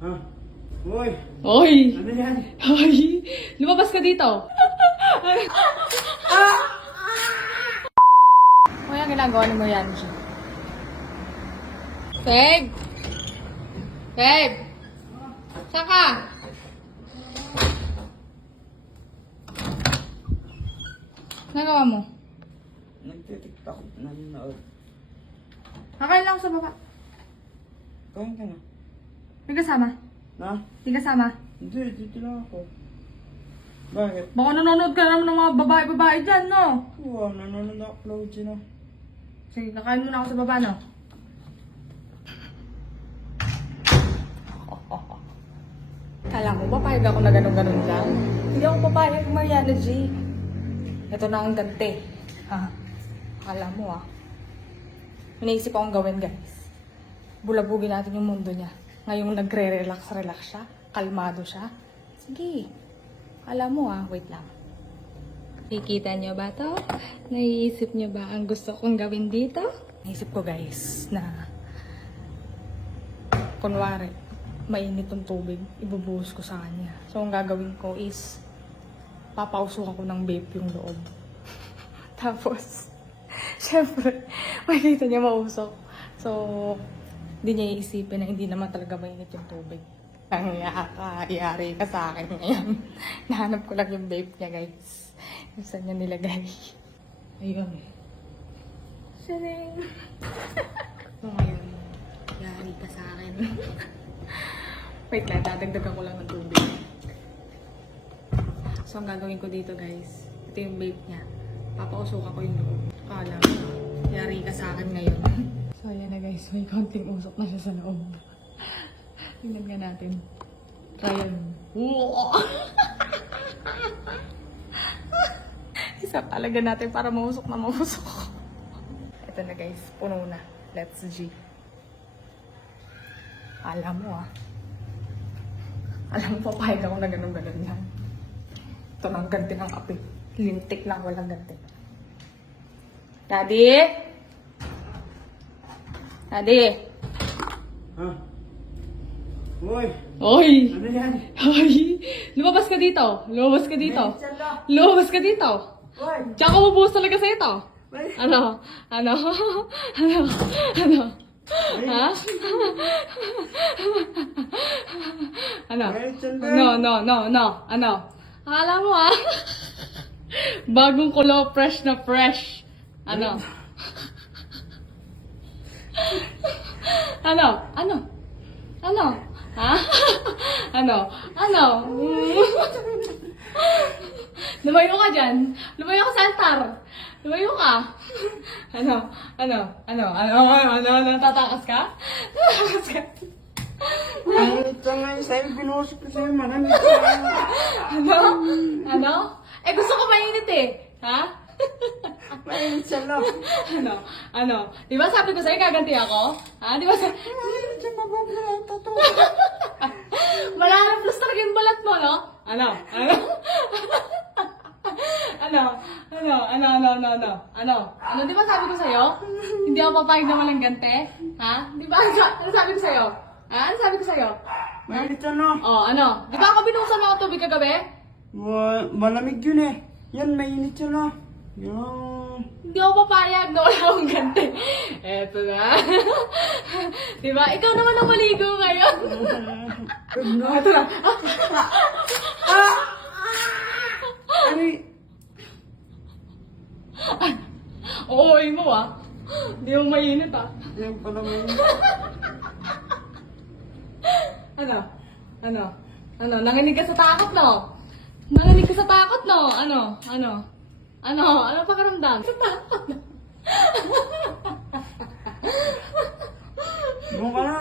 Ha? Uy! Oy! Ano yan? Oy! Lumabas ka dito! Kaya ginagawa ni mo yan, G. Peg! Peg! Saan ka? Nagawa mo? Nagtitiktok. Nanonood. Kakain lang ako sa baba. Kain ka na. May kasama? Na? May kasama? Hindi, dito lang ako. Bakit? Baka nanonood ka naman ng mga babae-babae dyan, no? Oo, nanonood ako, Claudia na. Sige, kakain muna ako sa baba, no? Kala mo, papayag ako na ganun-ganun lang? Hindi ako papayag, Mariana G. Ito na ang ganti. Kala mo, May naisip akong gawin, guys. Bulabugin natin yung mundo niya. Ngayong nagre-relax siya, kalmado siya. Sige. Kala mo, wait lang. Nakikita niyo ba to? Naiisip niyo ba ang gusto kong gawin dito? Naisip ko, guys, na kunwari, mainit yung tubig, ibubuhos ko sa kanya. So, ang gagawin ko is, papausukan ko ng vape yung loob. Tapos, syempre, makikita niya mausok. So, hindi niya iisipin na hindi naman talaga mainit yung tubig. Ang iyari ka sa akin ngayon. Nahanap ko lang yung vape niya, guys. Yung saan niya nilagay. Ayun. Sining! So, ngayon, iyari ka sa akin. Wait lang, dadagdagan ko lang ng tubig. So, ang gagawin ko dito, guys, ito yung vape niya. Papausukan ko yung loob. Kala mo, yari ka sa akin ngayon. So, ayan na, guys. May konting usok na siya sa loob. Tingnan nga natin. Try yun. Isa talaga natin para mausok na mausok. Ito na, guys. Puno na. Let's G. Alam mo, Alam mo, papayag ako na ganun-ganun yan. Ito na ang ganti ng api. Lintik lang, walang ganti. Daddy? Daddy? Ha? Uy! Oy! Ano yan? Oy! Lumabas ka dito! Lumabas ka dito! Lumabas ka dito! Uy! Tsaka mabuhos talaga sa ito! Uy! Ano? Ano? Ano? Ano? Ha? Ano? No. Ano? Akala mo, bagong kulo, fresh na fresh. Ano? Ano? Ano? Ano? Ha? Ano? Ano? Lumayo ka dyan. Lumayo ka sa altar. Lumayo ka. Ano? Tatakas ka? Tatakas ka? Ay, ito nga yung sa'yo, binuhos ko sa'yo, maraming Ano? Eh, gusto ko mainit eh. Ha? mainit siya, no? Ano? Di ba sabi ko sa'yo, gaganti ako? Ha? Di ba sabi? Mainit siya, mababla ang totoo. Wala na plus talaga yung balat mo, no? Ano? Ano? Di ba sabi ko sa'yo? Hindi ako papayag na walang gante? Ha? Di ba? Ano sabi ko sa'yo? Ha? Ano sabi ko sa'yo? Mainit siya, no? Ano? Di ba ako binuhusan mo ako tubig kagabi? Malamig yun eh. Yan, mainit siya, no? Yung... Hindi ako papayag na wala akong gante. Eto na. Di ba? Ikaw naman ang maligo ngayon. Eto na. Ay! Oo, mo Hindi mo mainit Yan pala mainit. Ano? Nanginig ka sa takot, no? Nanginig ka sa takot, no? Ano pakiramdam? Sa takot, no? Doon ka na.